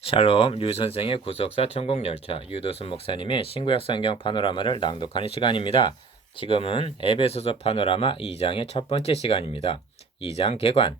샬롬, 류 선생의 구속사 천국열차, 유도순 목사님의 신구약 성경 파노라마를 낭독하는 시간입니다. 지금은 에베소서 파노라마 2장의 첫 번째 시간입니다. 2장 개관,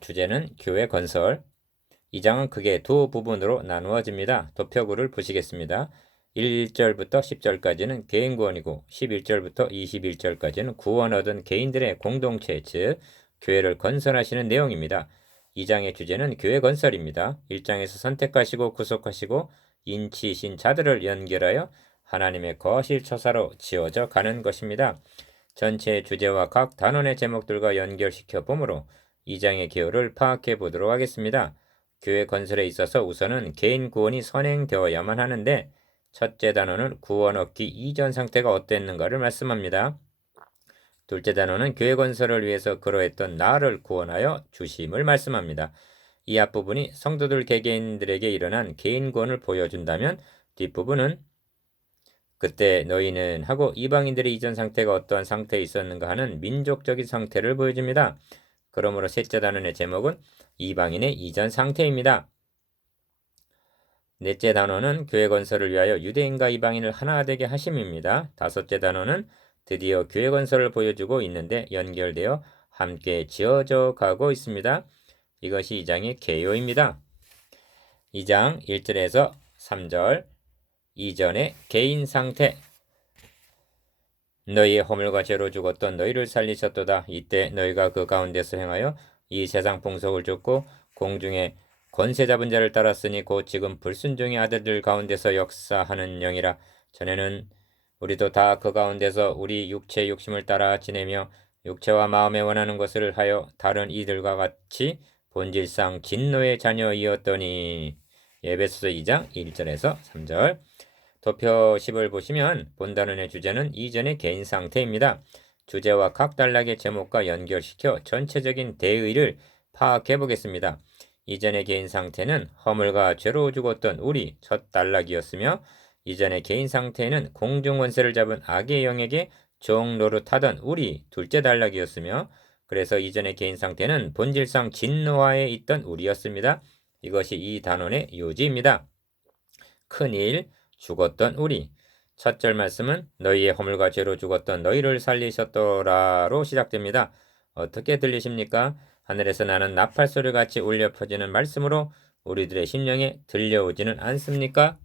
주제는 교회 건설. 2장은 크게 두 부분으로 나누어집니다. 도표구를 보시겠습니다. 1절부터 10절까지는 개인 구원이고 11절부터 21절까지는 구원 얻은 개인들의 공동체, 즉 교회를 건설하시는 내용입니다. 2장의 주제는 교회 건설입니다. 1장에서 선택하시고 구속하시고 인치신 자들을 연결하여 하나님의 거실 처사로 지어져 가는 것입니다. 전체 주제와 각 단원의 제목들과 연결시켜 보므로 2장의 개요를 파악해 보도록 하겠습니다. 교회 건설에 있어서 우선은 개인 구원이 선행되어야만 하는데 첫째 단원은 구원 얻기 이전 상태가 어땠는가를 말씀합니다. 둘째 단원은 교회 건설을 위해서 그러했던 나를 구원하여 주심을 말씀합니다. 이 앞부분이 성도들 개개인들에게 일어난 개인 구원을 보여준다면 뒷부분은 그때 너희는 하고 이방인들의 이전 상태가 어떠한 상태에 있었는가 하는 민족적인 상태를 보여줍니다. 그러므로 셋째 단원의 제목은 이방인의 이전 상태입니다. 넷째 단원은 교회 건설을 위하여 유대인과 이방인을 하나 되게 하심입니다. 다섯째 단원은 드디어 교회 건설을 보여주고 있는데 연결되어 함께 지어져 가고 있습니다. 이것이 2장의 개요입니다. 2장 1절에서 3절 이전의 개인 상태. 너희의 허물과 죄로 죽었던 너희를 살리셨도다. 이때 너희가 그 가운데서 행하여 이 세상 풍속을 쫓고 공중에 권세 잡은 자를 따랐으니 곧 지금 불순종의 아들들 가운데서 역사하는 영이라. 전에는 우리도 다 그 가운데서 우리 육체 욕심을 따라 지내며 육체와 마음에 원하는 것을 하여 다른 이들과 같이 본질상 진노의 자녀이었더니. 에베소서 2장 1절에서 3절. 도표 10을 보시면 본단원의 주제는 이전의 개인 상태입니다. 주제와 각 단락의 제목과 연결시켜 전체적인 대의를 파악해 보겠습니다. 이전의 개인 상태는 허물과 죄로 죽었던 우리 첫 단락이었으며 이전의 개인 상태는 공중 권세를 잡은 악의 영에게 종 노릇하던 우리 둘째 단락이었으며 그래서 이전의 개인 상태는 본질상 진노하에 있던 우리였습니다. 이것이 이 단원의 요지입니다. 큰일 죽었던 우리. 첫 절 말씀은 너희의 허물과 죄로 죽었던 너희를 살리셨더라로 시작됩니다. 어떻게 들리십니까? 하늘에서 나는 나팔 소리같이 울려 퍼지는 말씀으로 우리들의 심령에 들려오지는 않습니까?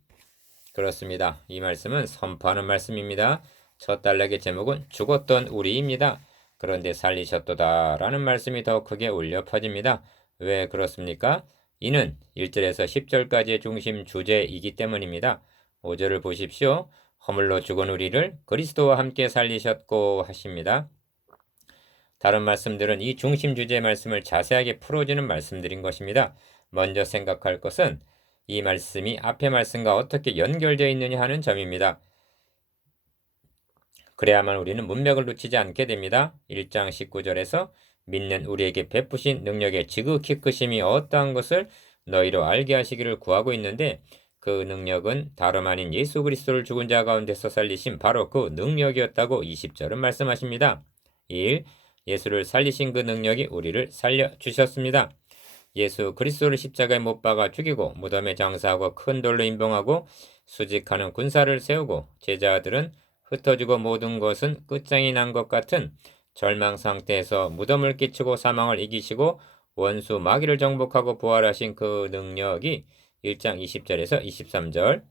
그렇습니다. 이 말씀은 선포하는 말씀입니다. 첫 단락의 제목은 죽었던 우리입니다. 그런데 살리셨도다라는 말씀이 더 크게 울려 퍼집니다. 왜 그렇습니까? 이는 1절에서 10절까지의 중심 주제이기 때문입니다. 5절을 보십시오. 허물로 죽은 우리를 그리스도와 함께 살리셨고 하십니다. 다른 말씀들은 이 중심 주제의 말씀을 자세하게 풀어주는 말씀들인 것입니다. 먼저 생각할 것은 이 말씀이 앞의 말씀과 어떻게 연결되어 있느냐 하는 점입니다. 그래야만 우리는 문맥을 놓치지 않게 됩니다. 1장 19절에서 믿는 우리에게 베푸신 능력의 지극히 크심이 어떠한 것을 너희로 알게 하시기를 구하고 있는데 그 능력은 다름 아닌 예수 그리스도를 죽은 자 가운데서 살리신 바로 그 능력이었다고 20절은 말씀하십니다. 1. 예수를 살리신 그 능력이 우리를 살려주셨습니다. 예수 그리스도를 십자가에 못 박아 죽이고 무덤에 장사하고 큰 돌로 임봉하고 수직하는 군사를 세우고 제자들은 흩어지고 모든 것은 끝장이 난 것 같은 절망 상태에서 무덤을 끼치고 사망을 이기시고 원수 마귀를 정복하고 부활하신 그 능력이 1장 20절에서 23절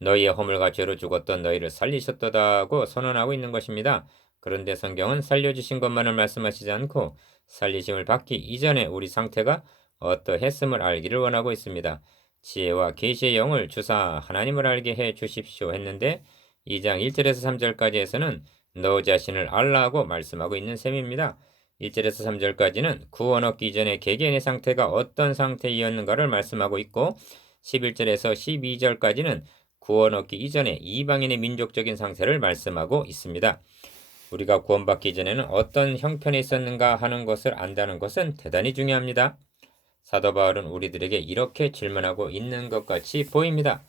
너희의 허물과 죄로 죽었던 너희를 살리셨다고 선언하고 있는 것입니다. 그런데 성경은 살려주신 것만을 말씀하시지 않고 살리심을 받기 이전에 우리 상태가 어떠했음을 알기를 원하고 있습니다. 지혜와 계시의 영을 주사 하나님을 알게 해 주십시오 했는데 2장 1절에서 3절까지에서는 너 자신을 알라고 말씀하고 있는 셈입니다. 1절에서 3절까지는 구원 얻기 이전에 개개인의 상태가 어떤 상태이었는가를 말씀하고 있고 11절에서 12절까지는 구원 얻기 이전에 이방인의 민족적인 상태를 말씀하고 있습니다. 우리가 구원받기 전에는 어떤 형편에 있었는가 하는 것을 안다는 것은 대단히 중요합니다. 사도 바울은 우리들에게 이렇게 질문하고 있는 것 같이 보입니다.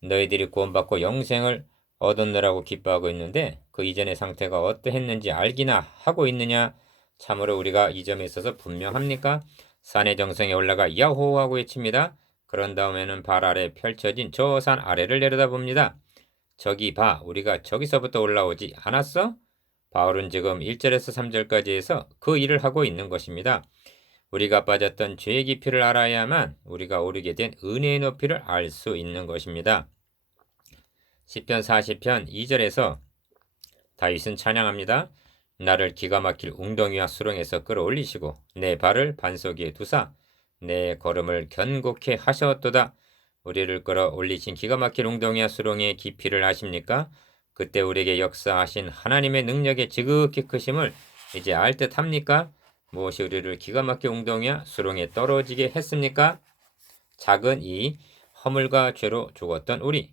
너희들이 구원받고 영생을 얻었느라고 기뻐하고 있는데 그 이전의 상태가 어떠했는지 알기나 하고 있느냐? 참으로 우리가 이 점에 있어서 분명합니까? 산의 정상에 올라가 야호 하고 외칩니다. 그런 다음에는 발 아래 펼쳐진 저 산 아래를 내려다봅니다. 저기 봐, 우리가 저기서부터 올라오지 않았어? 바울은 지금 1절에서 3절까지 해서 그 일을 하고 있는 것입니다. 우리가 빠졌던 죄의 깊이를 알아야만 우리가 오르게 된 은혜의 높이를 알 수 있는 것입니다. 시편 40편 2절에서 다윗은 찬양합니다. 나를 기가 막힐 웅덩이와 수렁에서 끌어올리시고 내 발을 반석 위에 두사 내 걸음을 견고케 하셨도다. 우리를 끌어올리신 기가 막힐 웅덩이와 수렁의 깊이를 아십니까? 그때 우리에게 역사하신 하나님의 능력의 지극히 크심을 이제 알 듯합니까? 무엇이 우리를 기가 막힌 웅덩이와 수렁에 떨어지게 했습니까? 작은 이 허물과 죄로 죽었던 우리.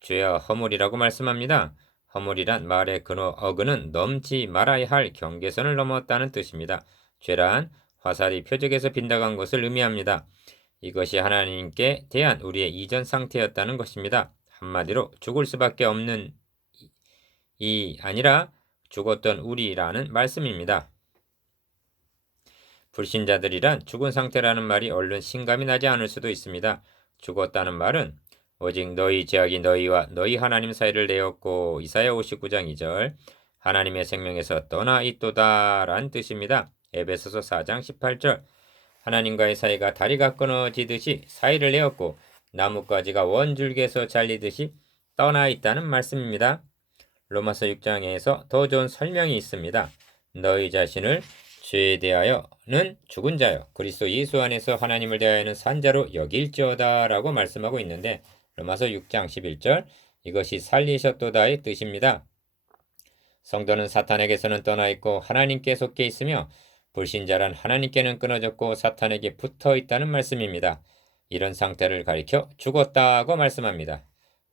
죄와 허물이라고 말씀합니다. 허물이란 말의 근어 어근은 넘지 말아야 할 경계선을 넘었다는 뜻입니다. 죄란 화살이 표적에서 빗나간 것을 의미합니다. 이것이 하나님께 대한 우리의 이전 상태였다는 것입니다. 한마디로 죽을 수밖에 없는 이 아니라 죽었던 우리라는 말씀입니다. 불신자들이란 죽은 상태라는 말이 얼른 실감이 나지 않을 수도 있습니다. 죽었다는 말은 오직 너희 죄악이 너희와 너희 하나님 사이를 내었고 이사야 59장 2절 하나님의 생명에서 떠나 있도다 라는 뜻입니다. 에베소서 4장 18절 하나님과의 사이가 다리가 끊어지듯이 사이를 내었고 나뭇가지가 원줄기에서 잘리듯이 떠나 있다는 말씀입니다. 로마서 6장에서 더 좋은 설명이 있습니다. 너희 자신을 죄에 대하여는 죽은 자요 그리스도 예수 안에서 하나님을 대하여는 산 자로 여길지어다 라고 말씀하고 있는데 로마서 6장 11절 이것이 살리셨도다의 뜻입니다. 성도는 사탄에게서는 떠나 있고 하나님께 속해 있으며 불신자란 하나님께는 끊어졌고 사탄에게 붙어 있다는 말씀입니다. 이런 상태를 가리켜 죽었다고 말씀합니다.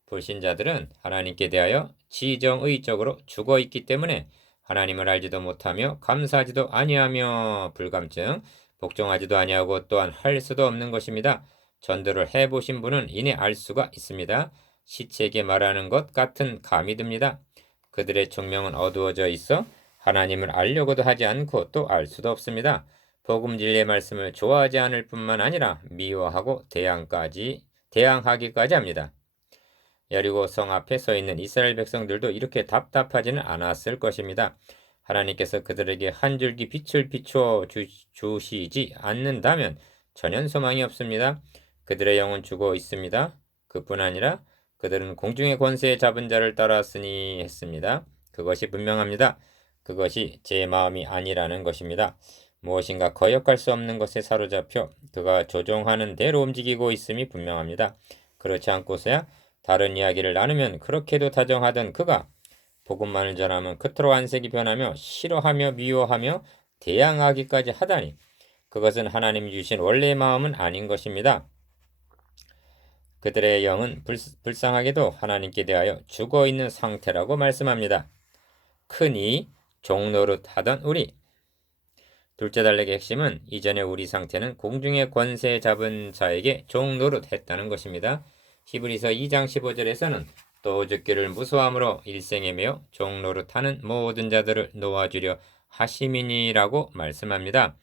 불신자들은 하나님께 대하여 지정의적으로 죽어 있기 때문에 하나님을 알지도 못하며 감사하지도 아니하며 불감증, 복종하지도 아니하고 또한 할 수도 없는 것입니다. 전도를 해보신 분은 이내 알 수가 있습니다. 시체에게 말하는 것 같은 감이 듭니다. 그들의 총명은 어두워져 있어 하나님을 알려고도 하지 않고 또 알 수도 없습니다. 복음 진리의 말씀을 좋아하지 않을 뿐만 아니라 미워하고 대항하기까지 합니다. 여리고 성 앞에 서 있는 이스라엘 백성들도 이렇게 답답하지는 않았을 것입니다. 하나님께서 그들에게 한 줄기 빛을 비추어 주시지 않는다면 전혀 소망이 없습니다. 그들의 영은 죽어 있습니다. 그뿐 아니라 그들은 공중의 권세에 잡은 자를 따랐으니 했습니다. 그것이 분명합니다. 그것이 제 마음이 아니라는 것입니다. 무엇인가 거역할 수 없는 것에 사로잡혀 그가 조종하는 대로 움직이고 있음이 분명합니다. 그렇지 않고서야 다른 이야기를 나누면 그렇게도 다정하던 그가 복음만을 전하면 그토록 안색이 변하며 싫어하며 미워하며 대항하기까지 하다니 그것은 하나님이 주신 원래의 마음은 아닌 것입니다. 그들의 영은 불쌍하게도 하나님께 대하여 죽어있는 상태라고 말씀합니다. 흔히 종노릇 하던 우리. 둘째 단락의 핵심은 이전의 우리 상태는 공중의 권세 잡은 자에게 종노릇 했다는 것입니다. 히브리서 2장 15절에서는 또 죽기를 무소함으로 일생에 매어 종노릇하는 모든 자들을 놓아주려 하심이니라고 말씀합니다.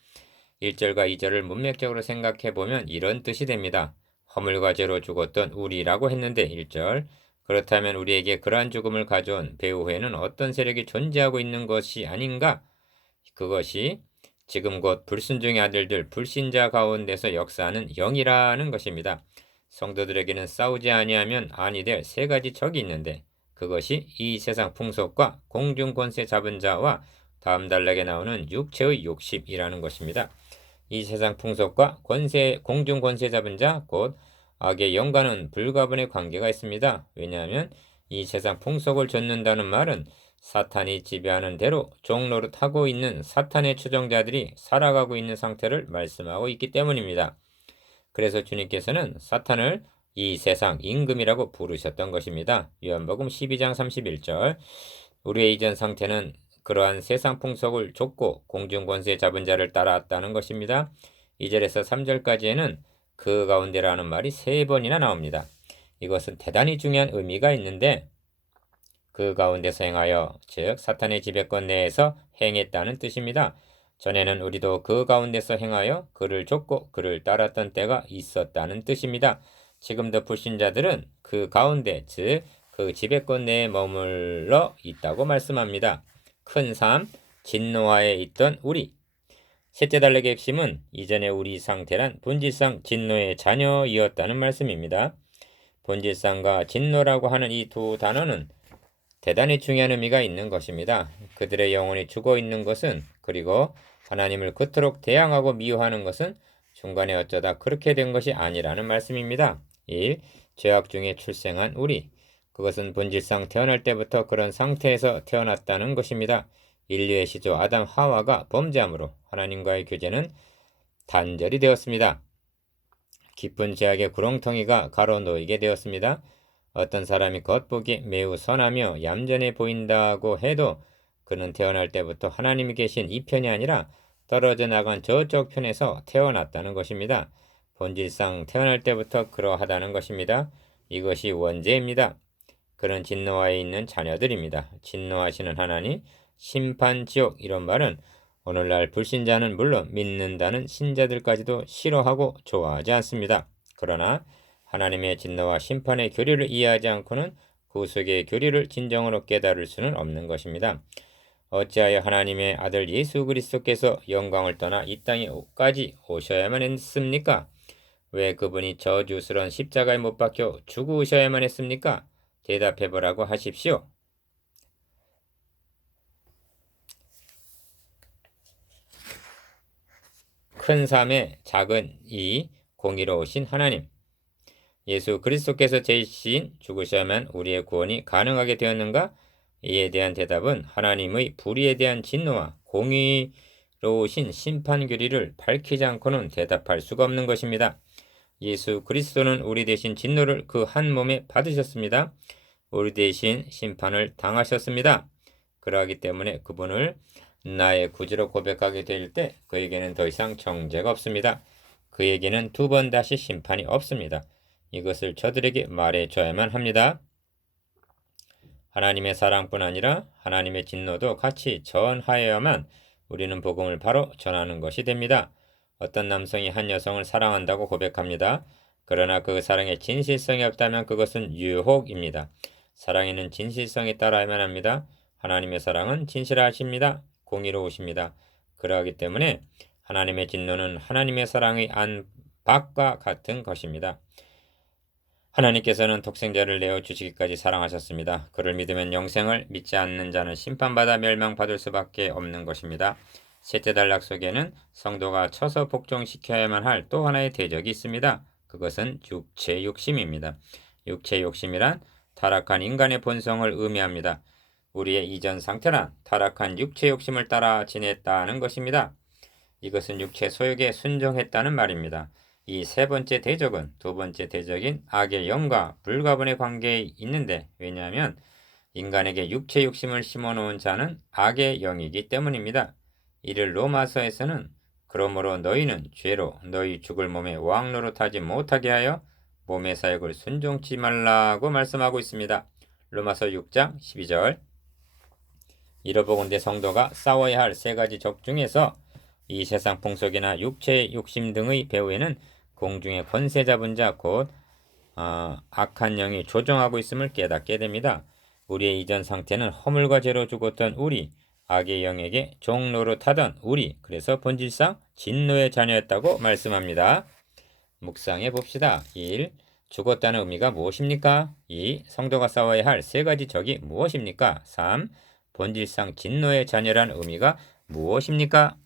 1절과 2절을 문맥적으로 생각해보면 이런 뜻이 됩니다. 허물과 죄로 죽었던 우리라고 했는데 1절 그렇다면 우리에게 그러한 죽음을 가져온 배후에는 어떤 세력이 존재하고 있는 것이 아닌가? 그것이 지금 곧 불순종의 아들들 불신자 가운데서 역사하는 영이라는 것입니다. 성도들에게는 싸우지 아니하면 아니 될 세 가지 적이 있는데 그것이 이 세상 풍속과 공중 권세 잡은 자와 다음 단락에 나오는 육체의 욕심이라는 것입니다. 이 세상 풍속과 공중 권세 잡은 자, 곧 악의 영과는 불가분의 관계가 있습니다. 왜냐하면 이 세상 풍속을 좇는다는 말은 사탄이 지배하는 대로 종노릇하고 있는 사탄의 추종자들이 살아가고 있는 상태를 말씀하고 있기 때문입니다. 그래서 주님께서는 사탄을 이 세상 임금이라고 부르셨던 것입니다. 요한복음 12장 31절 우리의 이전 상태는 그러한 세상 풍속을 좇고 공중 권세 잡은 자를 따랐다는 것입니다. 2절에서 3절까지에는 그 가운데라는 말이 3번이나 나옵니다. 이것은 대단히 중요한 의미가 있는데 그 가운데서 행하여 즉 사탄의 지배권 내에서 행했다는 뜻입니다. 전에는 우리도 그 가운데서 행하여 그를 쫓고 그를 따랐던 때가 있었다는 뜻입니다. 지금도 불신자들은 그 가운데, 즉 그 지배권 내에 머물러 있다고 말씀합니다. 큰 삶, 진노하에 있던 우리. 셋째 단락의 핵심은 이전의 우리 상태란 본질상 진노의 자녀이었다는 말씀입니다. 본질상과 진노라고 하는 이 두 단어는 대단히 중요한 의미가 있는 것입니다. 그들의 영혼이 죽어 있는 것은, 그리고 하나님을 그토록 대항하고 미워하는 것은 중간에 어쩌다 그렇게 된 것이 아니라는 말씀입니다. 1. 죄악 중에 출생한 우리. 그것은 본질상 태어날 때부터 그런 상태에서 태어났다는 것입니다. 인류의 시조 아담 하와가 범죄함으로 하나님과의 교제는 단절이 되었습니다. 깊은 죄악의 구렁텅이가 가로놓이게 되었습니다. 어떤 사람이 겉보기 매우 선하며 얌전해 보인다고 해도 그는 태어날 때부터 하나님이 계신 이 편이 아니라 떨어져 나간 저쪽 편에서 태어났다는 것입니다. 본질상 태어날 때부터 그러하다는 것입니다. 이것이 원죄입니다. 그는 진노하에 있는 자녀들입니다. 진노하시는 하나님, 심판, 지옥, 이런 말은 오늘날 불신자는 물론 믿는다는 신자들까지도 싫어하고 좋아하지 않습니다. 그러나 하나님의 진노와 심판의 교리를 이해하지 않고는 구속의 교리를 진정으로 깨달을 수는 없는 것입니다. 어찌하여 하나님의 아들 예수 그리스도께서 영광을 떠나 이 땅에까지 오셔야만 했습니까? 왜 그분이 저주스러운 십자가에 못 박혀 죽으셔야만 했습니까? 대답해보라고 하십시오. 큰 삶의 작은 이 공의로우신 하나님, 예수 그리스도께서 대신 죽으셔야만 우리의 구원이 가능하게 되었는가? 이에 대한 대답은 하나님의 불의에 대한 진노와 공의로우신 심판 교리를 밝히지 않고는 대답할 수가 없는 것입니다. 예수 그리스도는 우리 대신 진노를 그 한 몸에 받으셨습니다. 우리 대신 심판을 당하셨습니다. 그러하기 때문에 그분을 나의 구주로 고백하게 될 때 그에게는 더 이상 정죄가 없습니다. 그에게는 두 번 다시 심판이 없습니다. 이것을 저들에게 말해줘야만 합니다. 하나님의 사랑뿐 아니라 하나님의 진노도 같이 전하여야만 우리는 복음을 바로 전하는 것이 됩니다. 어떤 남성이 한 여성을 사랑한다고 고백합니다. 그러나 그 사랑에 진실성이 없다면 그것은 유혹입니다. 사랑에는 진실성이 따라야만 합니다. 하나님의 사랑은 진실하십니다. 공의로우십니다. 그러하기 때문에 하나님의 진노는 하나님의 사랑의 안팎과 같은 것입니다. 하나님께서는 독생자를 내어 주시기까지 사랑하셨습니다. 그를 믿으면 영생을, 믿지 않는 자는 심판받아 멸망받을 수밖에 없는 것입니다. 셋째 단락 속에는 성도가 쳐서 복종시켜야만 할 또 하나의 대적이 있습니다. 그것은 육체 욕심입니다. 육체 욕심이란 타락한 인간의 본성을 의미합니다. 우리의 이전 상태란 타락한 육체 욕심을 따라 지냈다는 것입니다. 이것은 육체 소욕에 순종했다는 말입니다. 이 세 번째 대적은 두 번째 대적인 악의 영과 불가분의 관계에 있는데, 왜냐하면 인간에게 육체 욕심을 심어놓은 자는 악의 영이기 때문입니다. 이를 로마서에서는 그러므로 너희는 죄로 너희 죽을 몸에 왕 노릇하지 못하게 하여 몸의 사역을 순종치 말라고 말씀하고 있습니다. 로마서 6장 12절. 이러보건대 성도가 싸워야 할 세 가지 적 중에서 이 세상 풍속이나 육체 욕심 등의 배후에는 공중의 권세 잡은 자 곧 악한 영이 조종하고 있음을 깨닫게 됩니다. 우리의 이전 상태는 허물과 죄로 죽었던 우리, 악의 영에게 종노릇하던 우리, 그래서 본질상 진노의 자녀였다고 말씀합니다. 묵상해 봅시다. 1. 죽었다는 의미가 무엇입니까? 2. 성도가 싸워야 할 세 가지 적이 무엇입니까? 3. 본질상 진노의 자녀란 의미가 무엇입니까?